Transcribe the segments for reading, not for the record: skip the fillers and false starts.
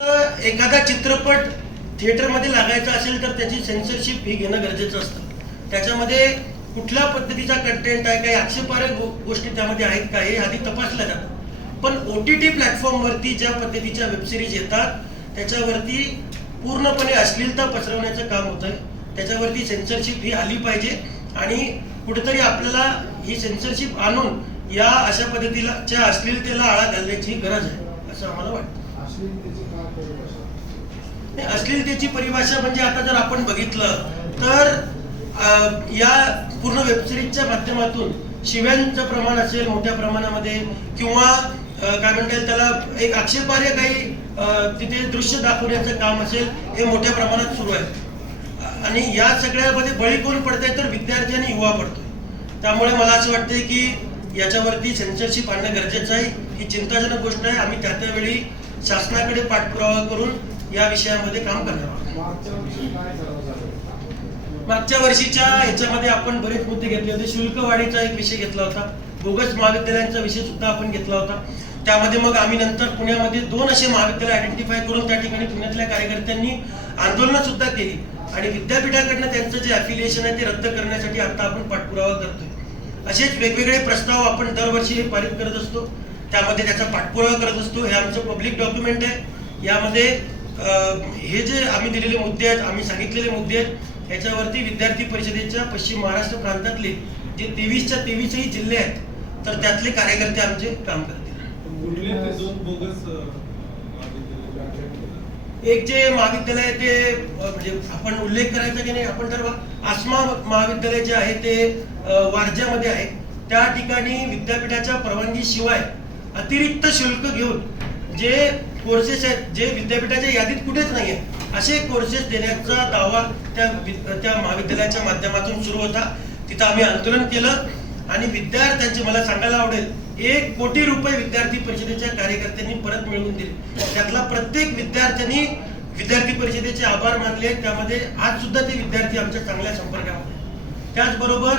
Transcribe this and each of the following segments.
एखादा चित्रपट थिएटरमध्ये लागायचा असेल तर त्याची सेन्सरशिप ही घेणं गरजेचं असतं. त्याच्यामध्ये कुठल्या पद्धतीचा कंटेंट आहे, काही आक्षेपार्ह गोष्टी त्यामध्ये आहेत का हे आधी तपासल्या जातं. पण OTT प्लॅटफॉर्मवरती ज्या पद्धतीच्या वेबसिरीज येतात त्याच्यावरती पूर्णपणे अश्लीलता पसरवण्याचं काम होत आहे. त्याच्यावरती सेन्सरशिप ही आली पाहिजे आणि कुठेतरी आपल्याला ही सेन्सरशिप आणून या अशा पद्धतीच्या अश्लीलतेला आळा घालण्याची गरज आहे असं आम्हाला वाटतं. अश्लीलतेची परिभाषा म्हणजे आता जर आपण बघितलं तर या पूर्ण वेबसिरीजच्या माध्यमातून शिव्यांचं प्रमाण असेल मोठ्या प्रमाणामध्ये किंवा काय म्हणता येईल त्याला एक आक्षेपार्ह काही तिथे दृश्य दाखवण्याचं काम असेल हे मोठ्या प्रमाणात सुरू आहे. आणि या सगळ्यामध्ये बळी कोण पडतंय तर विद्यार्थी आणि युवा पडतोय. त्यामुळे मला असं वाटतंय की याच्यावरती सेन्सरशिप आणणं गरजेचं आहे. ही चिंताजनक गोष्ट आहे. आम्ही त्यावेळी शासनाकडे पाठपुरावा करून या विषयामध्ये काम करणार आहोत. मागच्या वर्षीच्या ह्याच्यामध्ये आपण बरेच मुद्दे घेतले होते. शुल्कवाढीचा एक विषय घेतला होता, बोगस महाविद्यालयांचा विषय सुद्धा आपण घेतला होता. त्यामध्ये मग आम्ही नंतर पुण्यामध्ये 2 असे महाविद्यालय आयडेंटिफाय करून त्या ठिकाणी पुण्यातल्या कार्यकर्त्यांनी आंदोलनं सुद्धा केली आणि विद्यापीठाकडनं त्यांचं जे अफिलिएशन आहे ते रद्द करण्यासाठी आता आपण पाठपुरावा करतोय. असेच वेगवेगळे प्रस्ताव आपण दरवर्षी पारित करत असतो, त्यामध्ये त्याचा पाठपुरावा करत असतो. हे आमचं पब्लिक डॉक्युमेंट आहे. यामध्ये हे जे आम्ही दिलेले मुद्दे आहेत, आम्ही सांगितलेले मुद्दे आहेत, याच्यावरती विद्यार्थी परिषदेच्या पश्चिम महाराष्ट्र प्रांतातले जे 23च्या 23 जिल्हे आहेत तर त्यातले कार्यकर्ते आमचे काम करतील. एक जे महाविद्यालय आहे ते म्हणजे आपण उल्लेख करायचा की नाही, आपण जर आसमा महाविद्यालय जे आहे ते वारज्यामध्ये आहे, त्या ठिकाणी विद्यापीठाच्या परवानगीशिवाय अतिरिक्त शुल्क घेऊन जे कोर्सेस आहेत जे विद्यापीठाच्या यादीत कुठेच नाही आहे असे कोर्सेस देण्याचा दावा त्या महाविद्यालयाच्या माध्यमातून सुरू होता. तिथं आम्ही आंदोलन केलं आणि विद्यार्थ्यांचे मला सांगायला आवडेल 1 कोटी रुपये विद्यार्थी परिषदेच्या कार्यकर्त्यांनी परत मिळवून दिले. त्यातला प्रत्येक विद्यार्थ्यांनी विद्यार्थी परिषदेचे आभार मानले. त्यामध्ये आज सुद्धा ते विद्यार्थी आमच्या चांगल्या संपर्कामध्ये. त्याचबरोबर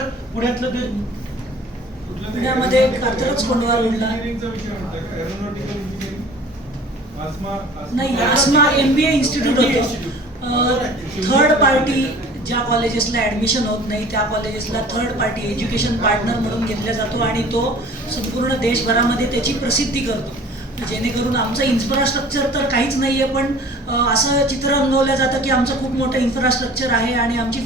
पुण्यामध्ये कात्रज कोंडवा रोडला नाही आसमा MBA इन्स्टिट्यूट होतं. थर्ड पार्टी ज्या कॉलेजेसला ॲडमिशन होत नाही त्या कॉलेजेसला थर्ड पार्टी एज्युकेशन पार्टनर म्हणून घेतला जातो आणि तो संपूर्ण देशभरामध्ये त्याची प्रसिद्धी करतो. जेणेकरून आमचं इन्फ्रास्ट्रक्चर तर काहीच नाही आहे, पण असं चित्र रंगवलं जातं की आमचं खूप मोठं इन्फ्रास्ट्रक्चर आहे आणि आमची